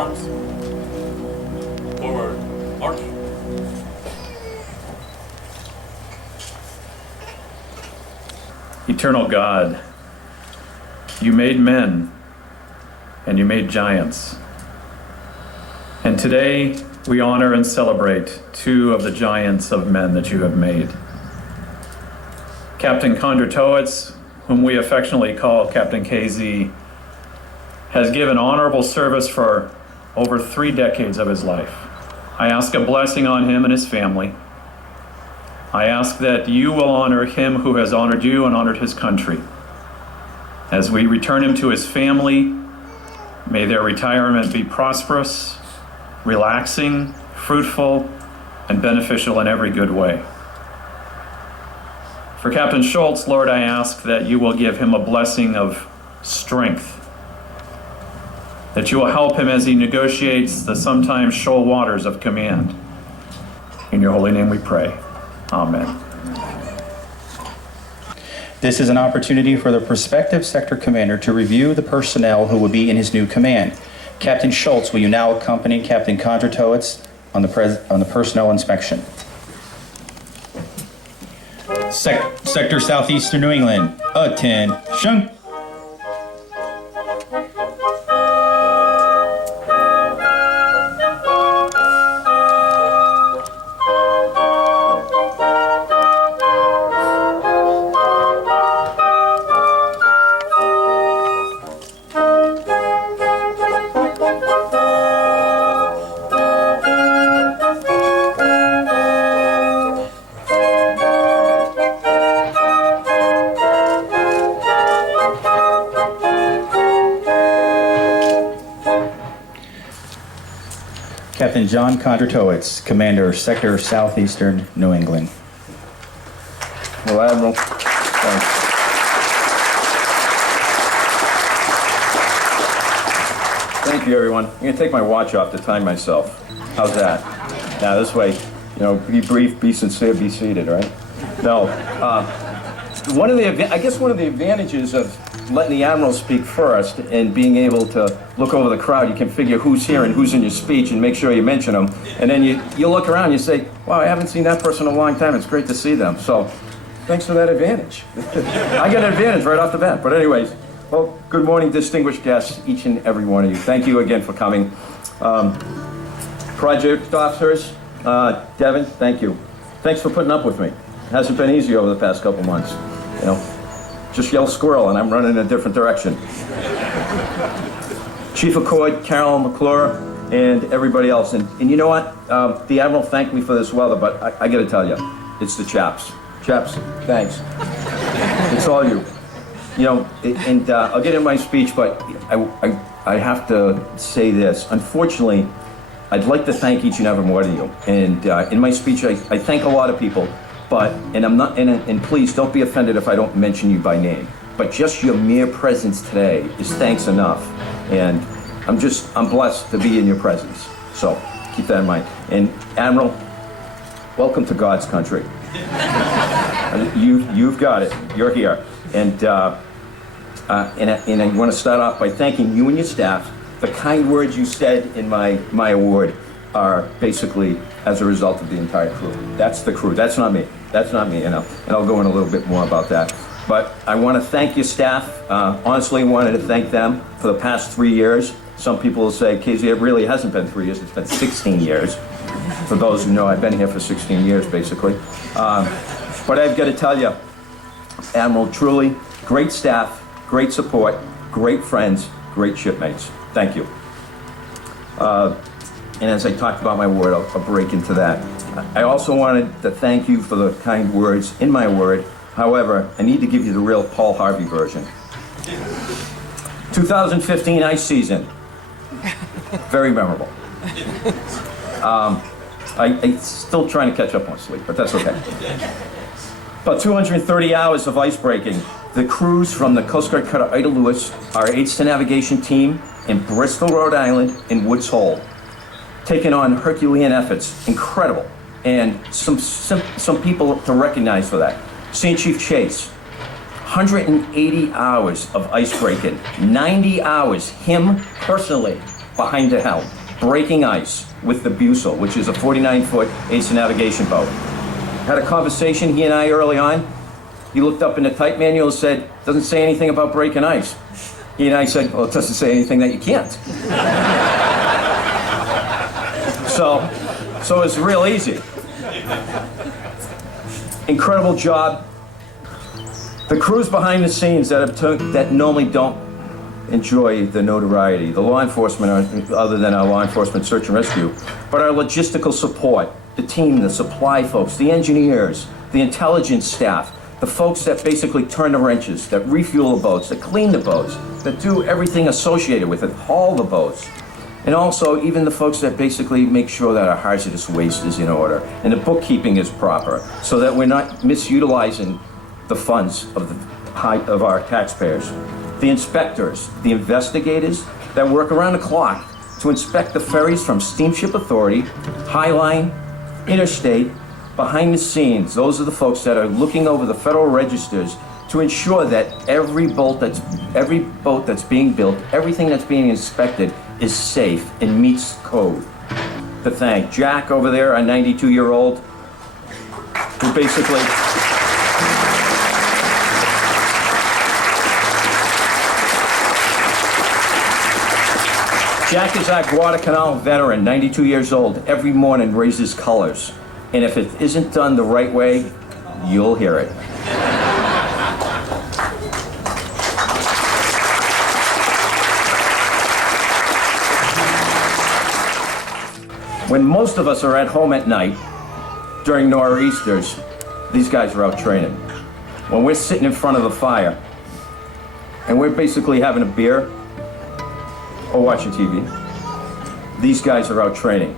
arms. Forward, march. Eternal God, you made men and you made giants. And today we honor and celebrate two of the giants of men that you have made. Captain Kondratowicz, whom we affectionately call Captain KZ, has given honorable service for over 3 decades of his life. I ask a blessing on him and his family. I ask that you will honor him who has honored you and honored his country. As we return him to his family, may their retirement be prosperous, relaxing, fruitful, and beneficial in every good way. For Captain SCHULTZ, Lord, I ask that you will give him a blessing of strength, that you will help him as he negotiates the sometimes shoal waters of command. In your holy name we pray. Amen. This is an opportunity for the prospective sector commander to review the personnel who will be in his new command. Captain SCHULTZ, will you now accompany Captain Kondratowicz on the personnel inspection? Sector Southeastern New England, attention. Captain John Kondratowicz, Commander, Sector Southeastern New England. Well, Admiral, thanks. Thank you, everyone. I'm going to take my watch off to time myself. How's that? Now, this way, you know, be brief, be sincere, be seated, right? No. One of the advantages of letting the Admiral speak first and being able to look over the crowd, you can figure who's here and who's in your speech and make sure you mention them. And then you look around and you say, wow, I haven't seen that person in a long time. It's great to see them. So thanks for that advantage. I get an advantage right off the bat. But anyways, well, good morning, distinguished guests, each and every one of you. Thank you again for coming. Project officers, Devin, thank you. Thanks for putting up with me. It hasn't been easy over the past couple months. You know, just yell squirrel and I'm running in a different direction. Chief of Corps, Carol McClure, and everybody else. And you know what? The Admiral thanked me for this weather, but I got to tell you, it's the chaps. Chaps, thanks. It's all you. You know, and I'll get in my speech, but I have to say this. Unfortunately, I'd like to thank each and every one of you. And in my speech, I thank a lot of people. But, and I'm not, and please don't be offended if I don't mention you by name, but just your mere presence today is thanks enough. And I'm blessed to be in your presence. So keep that in mind. And Admiral, welcome to God's country. You've got it. You're here. And I want to start off by thanking you and your staff. The kind words you said in my award are basically as a result of the entire crew. That's the crew. That's not me. That's not me, and I'll go in a little bit more about that. But I want to thank your staff. Honestly, wanted to thank them for the past 3 years. Some people will say, Casey, it really hasn't been 3 years, it's been 16 years. For those who know, I've been here for 16 years, basically. But I've got to tell you, Admiral, truly, great staff, great support, great friends, great shipmates. Thank you. And as I talked about my award, I'll break into that. I also wanted to thank you for the kind words in my award. However, I need to give you the real Paul Harvey version. 2015 ice season. Very memorable. I'm still trying to catch up on sleep, but that's okay. About 230 hours of ice breaking. The crews from the Coast Guard cutter Ida Lewis, our 8th Navigation team in Bristol, Rhode Island, in Woods Hole, taking on Herculean efforts. Incredible. And some people to recognize for that. St. Chief Chase, 180 hours of ice breaking, 90 hours, him personally, behind the helm, breaking ice with the Busel, which is a 49-foot ace navigation boat. Had a conversation, he and I, early on. He looked up in the type manual and said, doesn't say anything about breaking ice. He and I said, well, it doesn't say anything that you can't. So it's real easy. Incredible job. The crews behind the scenes that normally don't enjoy the notoriety, the law enforcement, other than our law enforcement search and rescue, but our logistical support, the team, the supply folks, the engineers, the intelligence staff, the folks that basically turn the wrenches, that refuel the boats, that clean the boats, that do everything associated with it, haul the boats. And also even the folks that basically make sure that our hazardous waste is in order and the bookkeeping is proper so that we're not misutilizing the funds of our taxpayers. The inspectors, the investigators that work around the clock to inspect the ferries from Steamship Authority, Highline, Interstate, behind the scenes. Those are the folks that are looking over the federal registers to ensure that every boat that's being built, everything that's being inspected is safe and meets code. To thank Jack over there, a 92-year-old, who basically Jack is our Guadalcanal veteran, 92 years old, every morning raises colors. And if it isn't done the right way, you'll hear it. When most of us are at home at night during nor'easters, these guys are out training. When we're sitting in front of the fire and we're basically having a beer or watching TV, these guys are out training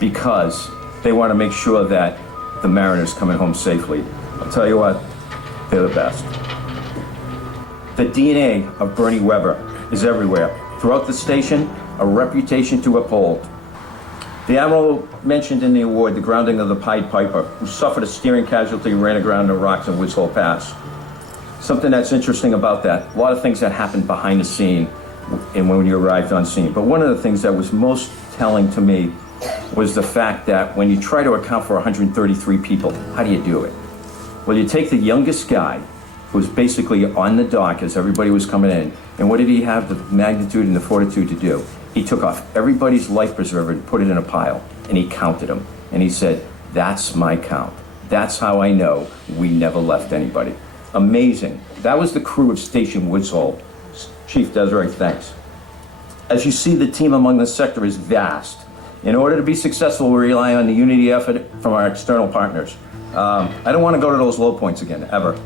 because they want to make sure that the mariner's coming home safely. I'll tell you what, they're the best. The DNA of Bernie Weber is everywhere. Throughout the station, a reputation to uphold. The Admiral mentioned in the award the grounding of the Pied Piper, who suffered a steering casualty and ran aground in the rocks in Woods Hole Pass. Something that's interesting about that, a lot of things that happened behind the scene and when you arrived on scene. But one of the things that was most telling to me was the fact that when you try to account for 133 people, how do you do it? Well, you take the youngest guy, who was basically on the dock as everybody was coming in, and what did he have the magnitude and the fortitude to do? He took off everybody's life preserver and put it in a pile, and he counted them. And he said, that's my count. That's how I know we never left anybody. Amazing. That was the crew of Station Woods Hole. Chief Desiree, thanks. As you see, the team among the sector is vast. In order to be successful, we rely on the unity effort from our external partners. I don't want to go to those low points again, ever.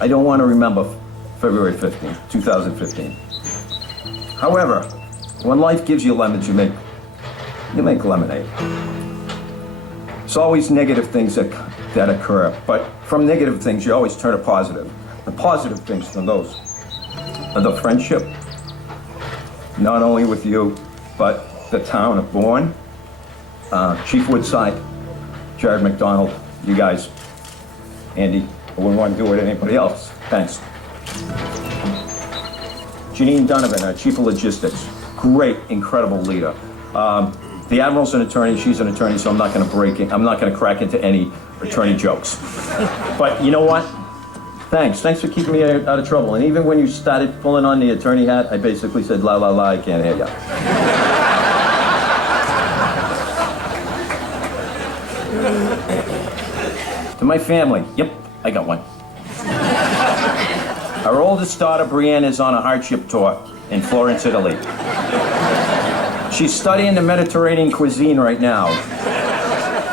I don't want to remember February 15, 2015. However, when life gives you lemons, you make lemonade. It's always negative things that occur, but from negative things, you always turn to positive. The positive things from those are the friendship, not only with you, but the town of Bourne, Chief Woodside, Jared McDonald, you guys, Andy, I wouldn't want to do it with anybody else. Thanks. Janine Donovan, our Chief of Logistics, great, incredible leader. The Admiral's an attorney, she's an attorney, so I'm not going to crack into any attorney jokes. But you know what? Thanks for keeping me out of trouble. And even when you started pulling on the attorney hat, I basically said, la, la, la, I can't hear ya. To my family, yep, I got one. Our oldest daughter, Brienne, is on a hardship tour in Florence, Italy. She's studying the Mediterranean cuisine right now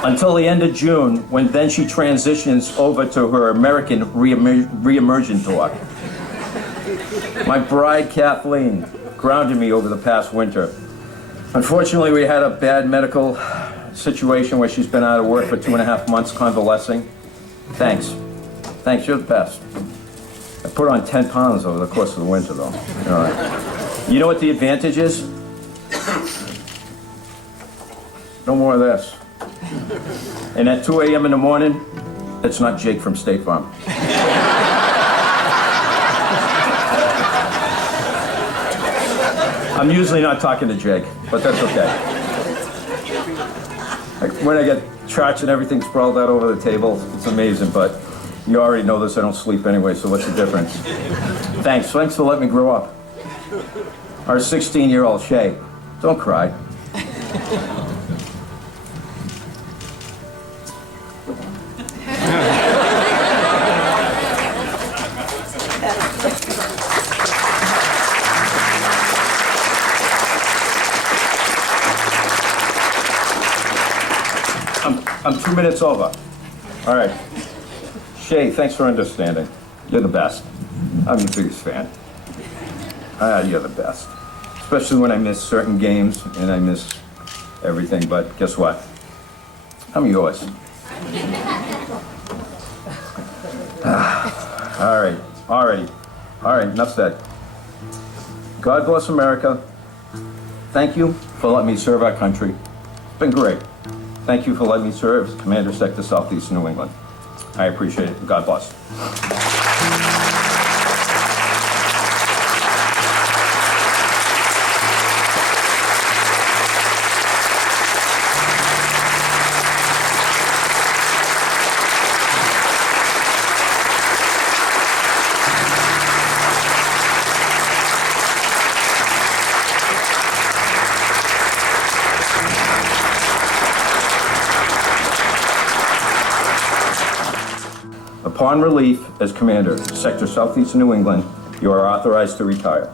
until the end of June, when then she transitions over to her American re-immersion tour. My bride, Kathleen, grounded me over the past winter. Unfortunately, we had a bad medical situation where she's been out of work for 2.5 months convalescing. Thanks, you're the best. I put on 10 pounds over the course of the winter, though. All right. You know what the advantage is? No more of this. And at 2 a.m. in the morning, it's not Jake from State Farm. I'm usually not talking to Jake, but that's okay. When I get tracks and everything sprawled out over the table, it's amazing, but you already know this, I don't sleep anyway, so what's the difference? Thanks for letting me grow up. Our 16-year-old Shay, don't cry. I'm 2 minutes over. All right. Shay, thanks for understanding. You're the best. I'm your biggest fan. You're the best. Especially when I miss certain games and I miss everything, but guess what? I'm yours. All right, enough said. God bless America. Thank you for letting me serve our country. It's been great. Thank you for letting me serve as Commander Sector Southeastern New England. I appreciate it. God bless. Upon relief as Commander, Sector Southeastern New England, you are authorized to retire.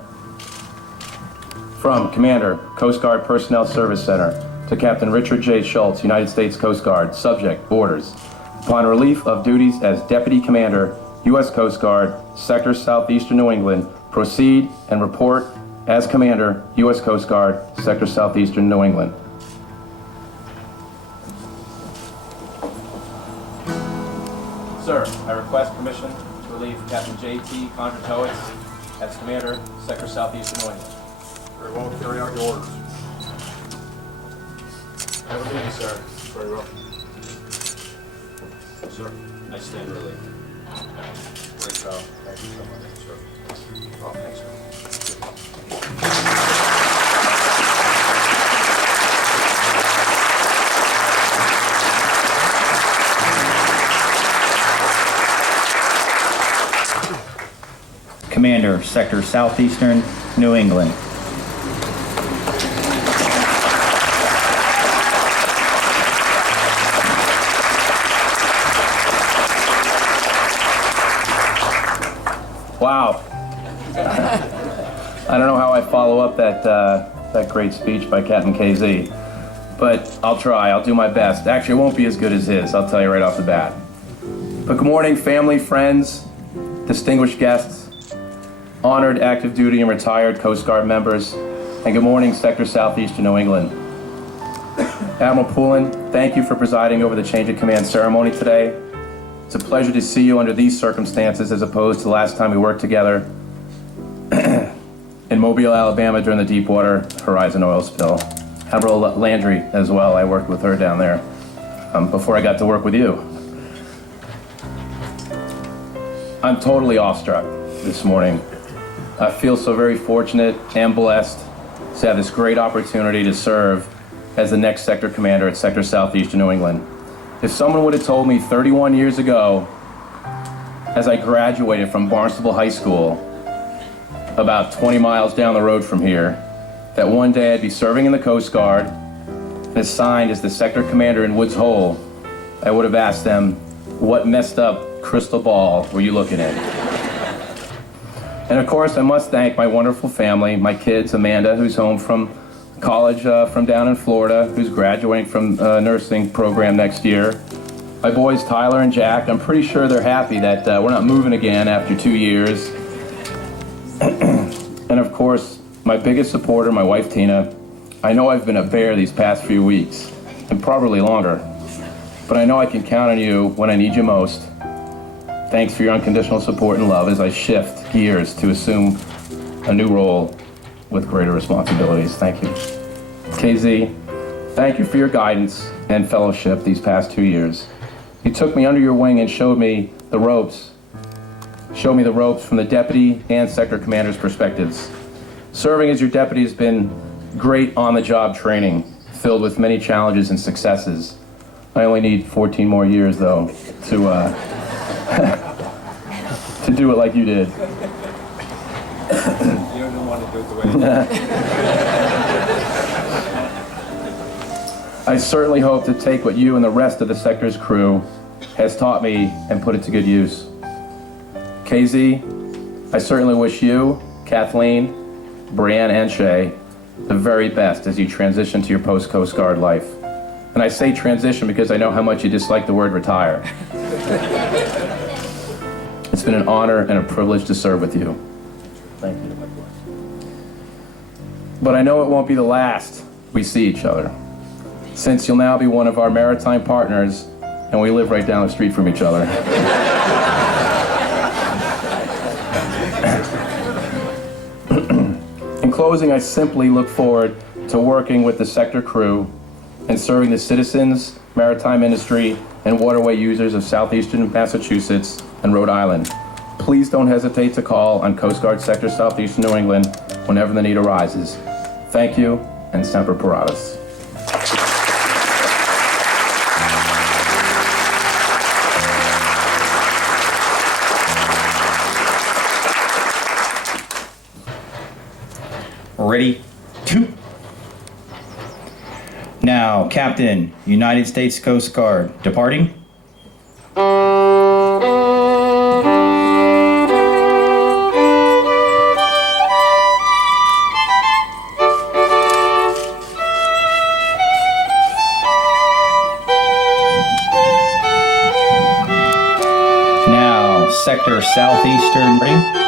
From Commander, Coast Guard Personnel Service Center, to Captain Richard J. Schultz, United States Coast Guard, Subject, Borders. Upon relief of duties as Deputy Commander, U.S. Coast Guard, Sector Southeastern New England, proceed and report as Commander, U.S. Coast Guard, Sector Southeastern New England. Sir, I request permission to relieve Captain J.T. Kondratowicz as Commander, Sector Southeastern New England. Very well, carry out your orders. Have a good evening, sir. Very well. Sir, I stand relieved. great job. Thank you so much, sir. Oh, thanks, sir. Commander, Sector Southeastern, New England. Wow. I don't know how I follow up that great speech by Captain KZ, but I'll try. I'll do my best. Actually, it won't be as good as his, I'll tell you right off the bat. But good morning, family, friends, distinguished guests, honored active duty and retired Coast Guard members, and good morning, Sector Southeastern New England. Admiral Poulin, thank you for presiding over the change of command ceremony today. It's a pleasure to see you under these circumstances as opposed to the last time we worked together in Mobile, Alabama during the Deepwater Horizon oil spill. Admiral Landry as well, I worked with her down there before I got to work with you. I'm totally awestruck this morning. I feel so very fortunate and blessed to have this great opportunity to serve as the next sector commander at Sector Southeastern New England. If someone would have told me 31 years ago, as I graduated from Barnstable High School, about 20 miles down the road from here, that one day I'd be serving in the Coast Guard and assigned as the sector commander in Woods Hole, I would have asked them, what messed up crystal ball were you looking at? And of course, I must thank my wonderful family, my kids, Amanda, who's home from college from down in Florida, who's graduating from a nursing program next year. My boys, Tyler and Jack, I'm pretty sure they're happy that we're not moving again after 2 years. And of course, my biggest supporter, my wife, Tina. I know I've been a bear these past few weeks, and probably longer, but I know I can count on you when I need you most. Thanks for your unconditional support and love as I shift gears to assume a new role with greater responsibilities. Thank you. KZ, thank you for your guidance and fellowship these past 2 years. You took me under your wing and showed me the ropes. Showed me the ropes from the deputy and sector commander's perspectives. Serving as your deputy has been great on-the-job training, filled with many challenges and successes. I only need 14 more years, though, to to do it like you did. You don't want to do it the way I certainly hope to take what you and the rest of the sector's crew has taught me and put it to good use. KZ, I certainly wish you, Kathleen, Brianne, and Shay the very best as you transition to your post-Coast Guard life. And I say transition because I know how much you dislike the word retire. It's been an honor and a privilege to serve with you. Thank you. But I know it won't be the last we see each other, since you'll now be one of our maritime partners and we live right down the street from each other. In closing, I simply look forward to working with the sector crew and serving the citizens, maritime industry, and waterway users of southeastern Massachusetts and Rhode Island. Please don't hesitate to call on Coast Guard Sector Southeastern New England whenever the need arises. Thank you, and Semper Paratus. Ready, two. Now, Captain, United States Coast Guard, departing. Now, Sector Southeastern, ready?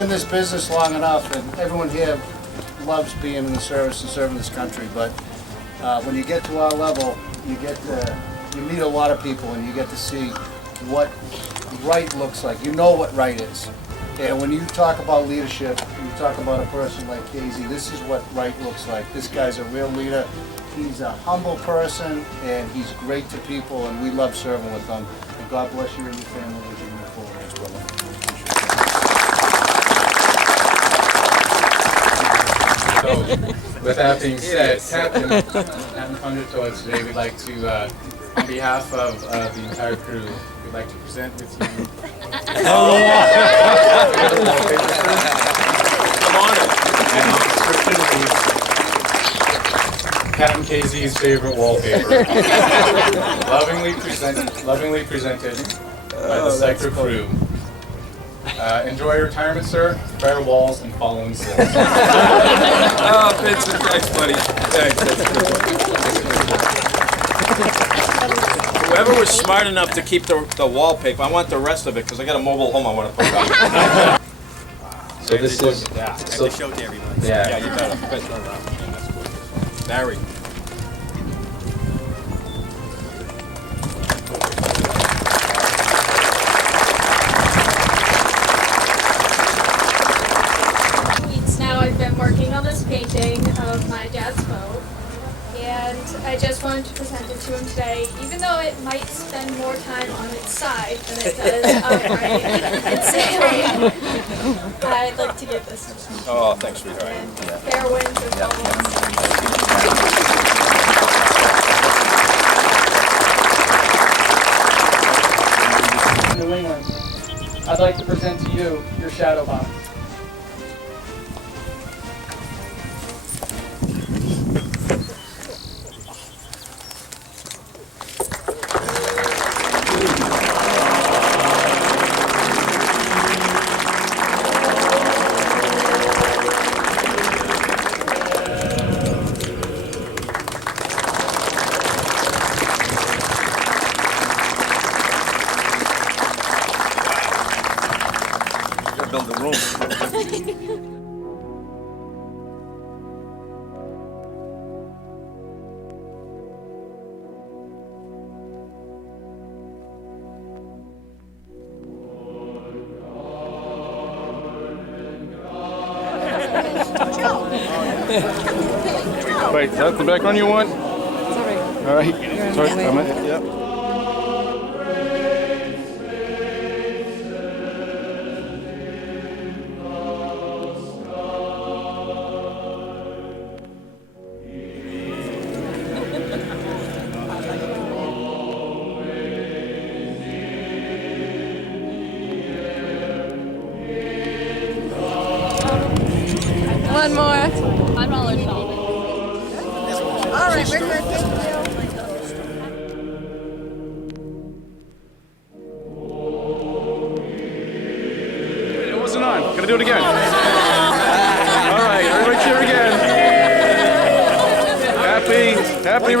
This business long enough, and everyone here loves being in the service and serving this country, but when you get to our level, you meet a lot of people and you get to see what right looks like. You know what right is. And when you talk about leadership, you talk about a person like Casey, this is what right looks like. This guy's a real leader. He's a humble person and he's great to people, and we love serving with him. And God bless you and your family as you move forward as well. So, with that being said, Captain Kondratowicz, today we'd like to, on behalf of the entire crew, we'd like to present with you. Captain KZ's favorite wallpaper. lovingly presented by the sector crew. Enjoy your retirement, sir. Better walls and following steps. Oh, Vincent, thanks, buddy. Thanks. Whoever was smart enough to keep the wallpaper, I want the rest of it because I got a mobile home I want to put up. So this is So they showed to everybody. Yeah. You got it. Barry. painting of my dad's boat. And I just wanted to present it to him today, even though it might spend more time on its side than it does upright and sailing. I'd like to give this to him. Oh, thanks, sweetheart. And fair winds as always. New England, I'd like to present to you your shadow box. Build the room. Wait, is that the background you want? All right. Sorry, yep. One more. I'm roller solving. All right, we're good. Thank you. It wasn't on. Gonna do it again. All right, everybody cheer again. Happy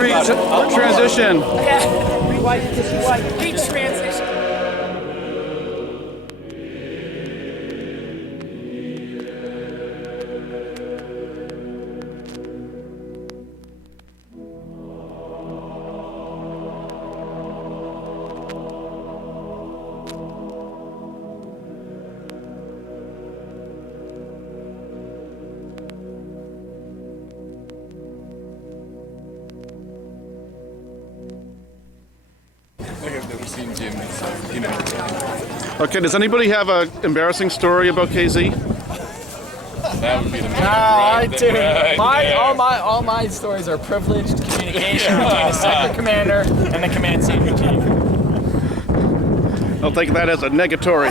transition. Beach transition. Okay, does anybody have an embarrassing story about KZ? That would be the man. I do. All my stories are privileged communication between the sector commander and the command senior chief. I'll take that as a negatory.